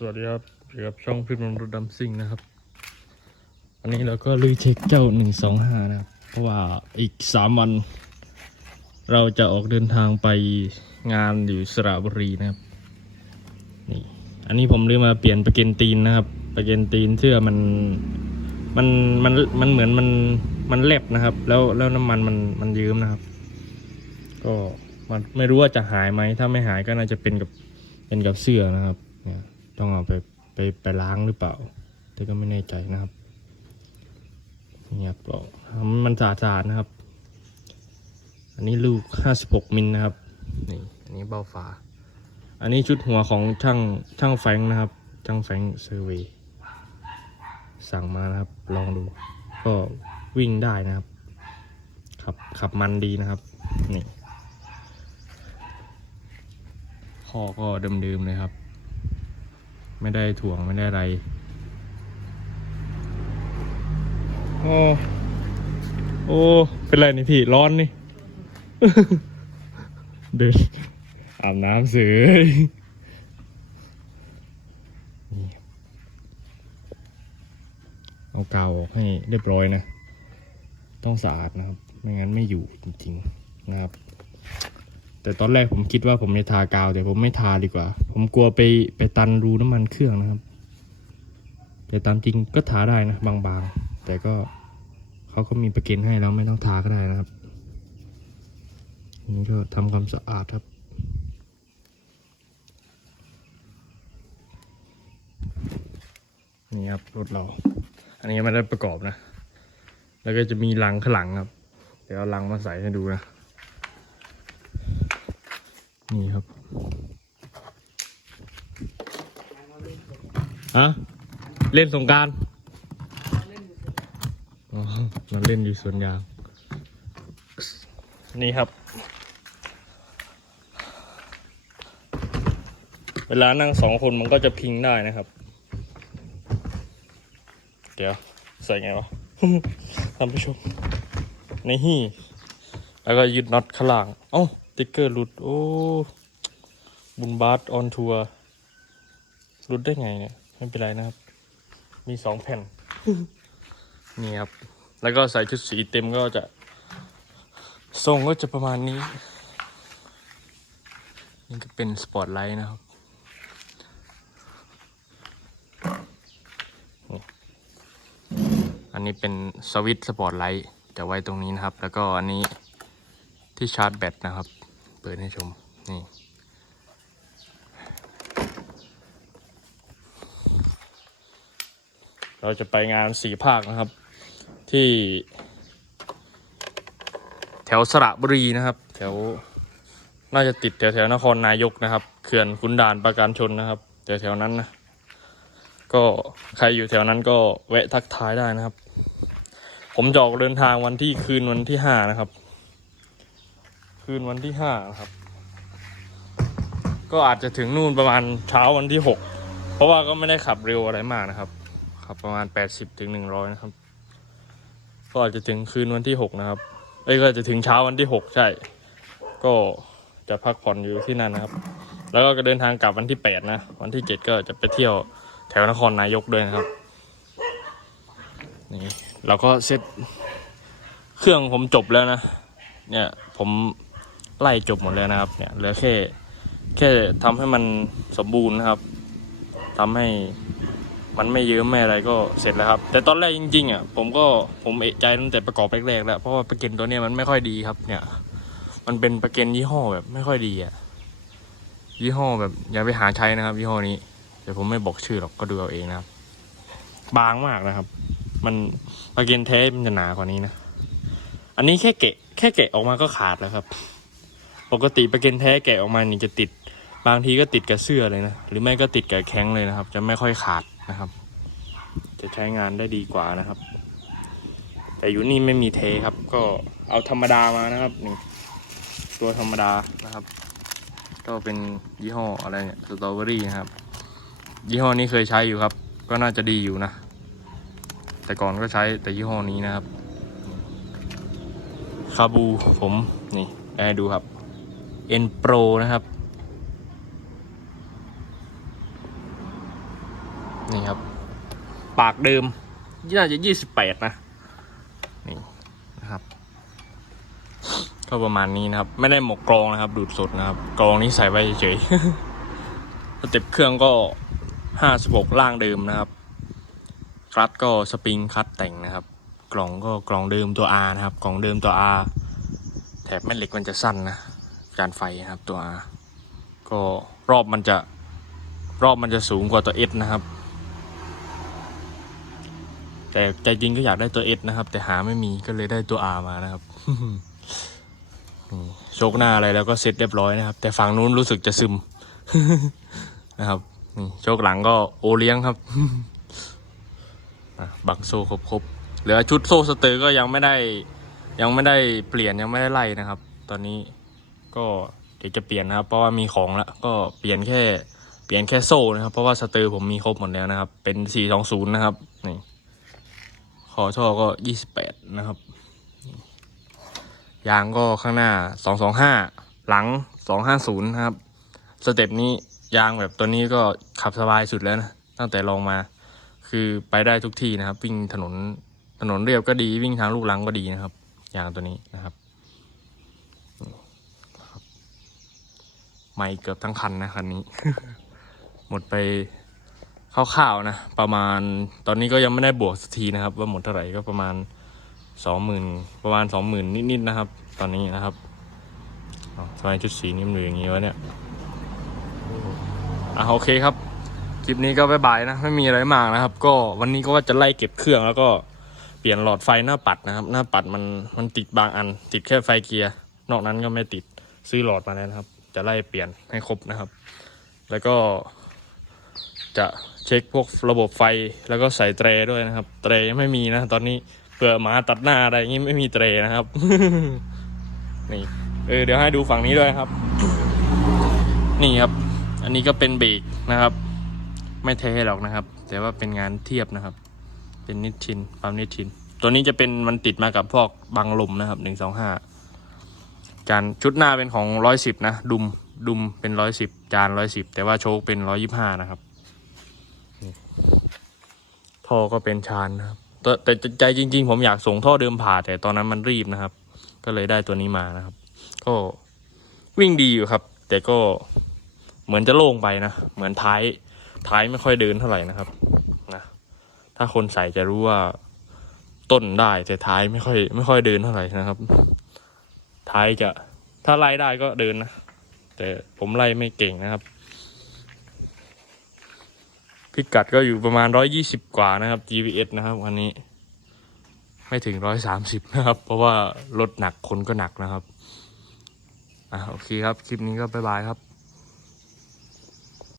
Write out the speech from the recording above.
สวัสดีครับอยู่กับช่องพิมพ์นรถดำซิ่งนะครับ อันนี้เราก็ลุยเช็คเจ้าหนึ่งสองห้านะครับ เพราะว่าอีกสามวัน เราจะออกเดินทางไปงานอยู่สระบุรีนะครับ นี่ อันนี้ผมเลือกมาเปลี่ยนประเกนตีนนะครับ ประเกนตีนเสื้อมัน มัน มัน มันเหมือนมัน มันแลบนะครับ แล้ว แล้วน้ำมันมัน มันยืมนะครับ ก็มันไม่รู้ว่าจะหายไหม ถ้าไม่หายก็น่าจะเป็นกับ เป็นกับเสื้อนะครับเนี่ย ต้องเอาไปไปไปล้างหรือเปล่า แต่ก็ไม่แน่ใจนะครับนี่ครับก็มันสะอาดๆนะครับ อันนี้ลูก 56 มิลนะครับ นี่ อันนี้เบ้าฝา อันนี้ชุดหัวของช่างช่างแฟงนะครับ ช่างแฟงเซอร์เวย์สั่งมานะครับ ลองดู ก็วิ่งได้นะครับ ขับขับมันดีนะครับ นี่ข้อก็เดิมๆเลยครับ ไม่ได้ถ่วงไม่ได้อะไรโอ้โอ้เป็นไรนี่พี่ร้อนนี่ เดินอาบน้ำเสือเอากาวออกให้เรียบร้อยนะ ต้องสะอาดนะครับ ไม่งั้นไม่อยู่จริงๆนะครับ แต่ตอนแรกผมคิดว่าผมจะทากาว แต่ผมไม่ทาดีกว่า ผมกลัวไปไปตันรูน้ำมันเครื่องนะครับ แต่ตามจริงก็ทาได้นะบางๆ แต่ก็เขาก็มีประกันให้แล้วไม่ต้องทาก็ได้นะครับนนี้ก็ทำความสะอาดครับนี่ครับรถเรา อันนี้ไม่ได้ประกอบนะ แล้วก็จะมีลังข้างหลังครับ เดี๋ยวเอาลังมาใส่ให้ดูนะ นี่ครับฮะเล่นสงกรารอ๋อมาเล่นอยู่สวนยาง นี่ครับ เวลานั่งสองคนมันก็จะพิงได้นะครับ เดี๋ยว ใส่ไงวะท่านผู้ชมนี่ แล้วก็ยึดน็อตข้างล่าง เอ้า ติ๊กเกอร์หลุด โอ้ บุญบาสออนทัวร์หลุดได้ไงเนี่ย ไม่เป็นไรนะครับ มีสองแผ่น นี่ครับ แล้วก็ใส่ชุดสีเต็มก็จะ ทรงก็จะประมาณนี้ นี่ก็เป็นสปอตไลท์นะครับอันนี้เป็นสวิตสปอตไลท์จะไว้ตรงนี้นะครับ แล้วก็อันนี้ที่ชาร์จแบตนะครับ ปิดให้ชม นี่ เราจะไปงานสีภาคนะครับ ที่ แถวสระบุรีนะครับ แถวน่าจะติดแถวแถวนครนายกนะครับเขื่อนขุนด่านประการชนนะครับแถวแถวนั้นนะก็ใครอยู่แถวนั้นก็แวะทักทายได้นะครับ ผมจะออกเดินทางวันที่คืนวันที่ห้านะครับ คืนวันที่ห้าครับ ก็อาจจะถึงนู่นประมาณเช้าวันที่หกเพราะว่าก็ไม่ได้ขับเร็วอะไรมากนะครับ ขับประมาณแปดสิบถึงหนึ่งร้อยนะครับ ก็อาจจะถึงคืนวันที่หกนะครับ เอ้ยก็จะถึงเช้าวันที่หกใช่ ก็จะพักผ่อนอยู่ที่นั่นนะครับ แล้วก็เดินทางกลับวันที่แปดนะ วันที่เจ็ดก็จะไปเที่ยวแถวนครนายกด้วยนะครับ นี่เราก็เซ็ตเครื่องผมจบแล้วนะ เนี่ยผม ไล่จบหมดแล้วนะครับ เนี่ยเหลือแค่แค่ทำให้มันสมบูรณ์นะครับทำให้มันไม่เยิ้มไม่อะไรก็เสร็จแล้วครับ แต่ตอนแรกจริงๆอะผมก็ผมเอะใจตั้งแต่ประกอบแรกๆแล้วเพราะว่าปะเกันตัวเนี้ยมันไม่ค่อยดีครับ เนี่ย มันเป็นปะเกันยี่ห้อแบบไม่ค่อยดีอะยี่ห้อแบบอย่าไปหาใช้นะครับ ยี่ห้อนี้เดี๋ยวผมไม่บอกชื่อหรอกก็ดูเอาเองนะครับ บางมากนะครับ มันปะเกันแท้มันจะหนากว่านี้นะอันนี้แค่แกะแค่แกะออกมาก็ขาดแล้วครับ ปกติประเกันแท้แกะออกมานี่จะติด บางทีก็ติดกับเสื้อเลยนะ หรือไม่ก็ติดกับแข้งเลยนะครับ จะไม่ค่อยขาดนะครับ จะใช้งานได้ดีกว่านะครับ แต่อยู่นี่ไม่มีเทครับ ก็เอาธรรมดามานะครับนี่ตัวธรรมดานะครับ ก็เป็นยี่ห้ออะไรเนี่ยสตรอเบอรี่นะครับ ยี่ห้อนี้เคยใช้อยู่ครับ ก็น่าจะดีอยู่นะ แต่ก่อนก็ใช้แต่ยี่ห้อนี้นะครับคาบูผมนี่ให้ดูครับ N Pro นะครับ นี่ครับ ปากเดิมน่าจะยี่สิบแปดนะ นี่นะครับ ก็ประมาณนี้นะครับ ไม่ได้หมกกรองนะครับ ดูดสดนะครับกรองนี้ใส่ไว้เฉยๆสเต็ปเครื่องก็ห้าสิบหกล่างเดิมนะครับคลัตก็สปริงคลัตแต่งนะครับ กล่องก็กล่องเดิมตัว R นะครับ กล่องเดิมตัว R แถบแม่เหล็กมันจะสั้นนะ จานไฟนะครับตัว R ก็รอบมันจะรอบมันจะสูงกว่าตัว S นะครับ แต่ใจจริงก็อยากได้ตัว S นะครับ แต่หาไม่มีก็เลยได้ตัว R มานะครับโชคหน้าอะไรแล้วก็เสร็จเรียบร้อยนะครับ แต่ฝั่งนู้นรู้สึกจะซึมนะครับนี่โชคหลังก็โอเลี้ยงครับบังโซ่ครบๆเหลือชุดโซ่สเตอร์ก็ยังไม่ได้ยังไม่ได้เปลี่ยนยังไม่ได้ไล่นะครับ ตอนนี้ ก็เดี๋ยวจะเปลี่ยนนะครับเพราะว่ามีของแล้วก็เปลี่ยนแค่เปลี่ยนแค่โซ่นะครับ เพราะว่าสเตอร์ผมมีครบหมดแล้วนะครับ เป็น420นะครับนี่ขอท่อก็28นะครับยางก็ข้างหน้า225หลัง250นะครับสเต็ปนี้ยางแบบตัวนี้ก็ขับสบายสุดแล้วนะตั้งแต่ลองมาคือไปได้ทุกที่นะครับ วิ่งถนนถนนเรียบก็ดีวิ่งทางลูกลังก็ดีนะครับ ยางตัวนี้นะครับ ไม่เกือบทั้งคันนะคันนี้ หมดไปคร่าวๆนะ ประมาณตอนนี้ก็ยังไม่ได้บวกสักทีนะครับ ว่าหมดเท่าไหร่ก็ประมาณสองหมื่นประมาณสองหมื่นนิดๆนะครับ ตอนนี้นะครับทำไมชุดสีนี่มันอยู่อย่างนี้วะเนี่ยอะโอเคครับคลิปนี้ก็บายบายนะไม่มีอะไรมากนะครับ ก็วันนี้ก็ว่าจะไล่เก็บเครื่องแล้วก็เปลี่ยนหลอดไฟหน้าปัดนะครับ หน้าปัดมันมันติดบางอัน ติดแค่ไฟเกียร์ นอกนั้นก็ไม่ติดซื้อหลอดมาแล้วนะครับ จะไล่เปลี่ยนให้ครบนะครับ แล้วก็จะเช็คพวกระบบไฟแล้วก็ใส่เตรด้วยนะครับ เตรยังไม่มีนะ ตอนนี้เผื่อหมาตัดหน้าอะไรอย่างงี้ไม่มีเตรนะครับ นี่เออเดี๋ยวให้ดูฝั่งนี้ด้วยครับ นี่ครับ อันนี้ก็เป็นเบรกนะครับ ไม่เทหรอกนะครับ แต่ว่าเป็นงานเทียบนะครับ เป็นนิชชินปั๊มนิชชิน ตัวนี้จะเป็นมันติดมากับพวกบังลมนะครับหนึ่งสองห้า จานชุดหน้าเป็นของร้อยสิบนะ ดุมดุมเป็นร้อยสิบจานร้อยสิบแต่ว่าโชคเป็นร้อยยี่ห้านะครับท่อก็เป็นชานนะครับแต่แต่ใจจริง ๆ ผมอยากส่งท่อเดิมผ่าแต่ตอนนั้นมันรีบนะครับ ก็เลยได้ตัวนี้มานะครับ ก็วิ่งดีอยู่ครับ แต่ก็เหมือนจะโล่งไปนะ เหมือนท้ายท้ายไม่ค่อยเดินเท่าไหร่นะครับนะถ้าคนใส่จะรู้ว่าต้นได้แต่ท้ายไม่ค่อย ไม่ค่อยเดินเท่าไหร่นะครับ ท้ายจะถ้าไล่ได้ก็เดินนะ แต่ผมไล่ไม่เก่งนะครับ พิกัดก็อยู่ประมาณร้อยยี่สิบกว่านะครับ GPS นะครับวันนี้ ไม่ถึงร้อยสามสิบนะครับ เพราะว่ารถหนักคนก็หนักนะครับ อะโอเคครับ คลิปนี้ก็บ๊ายบายครับ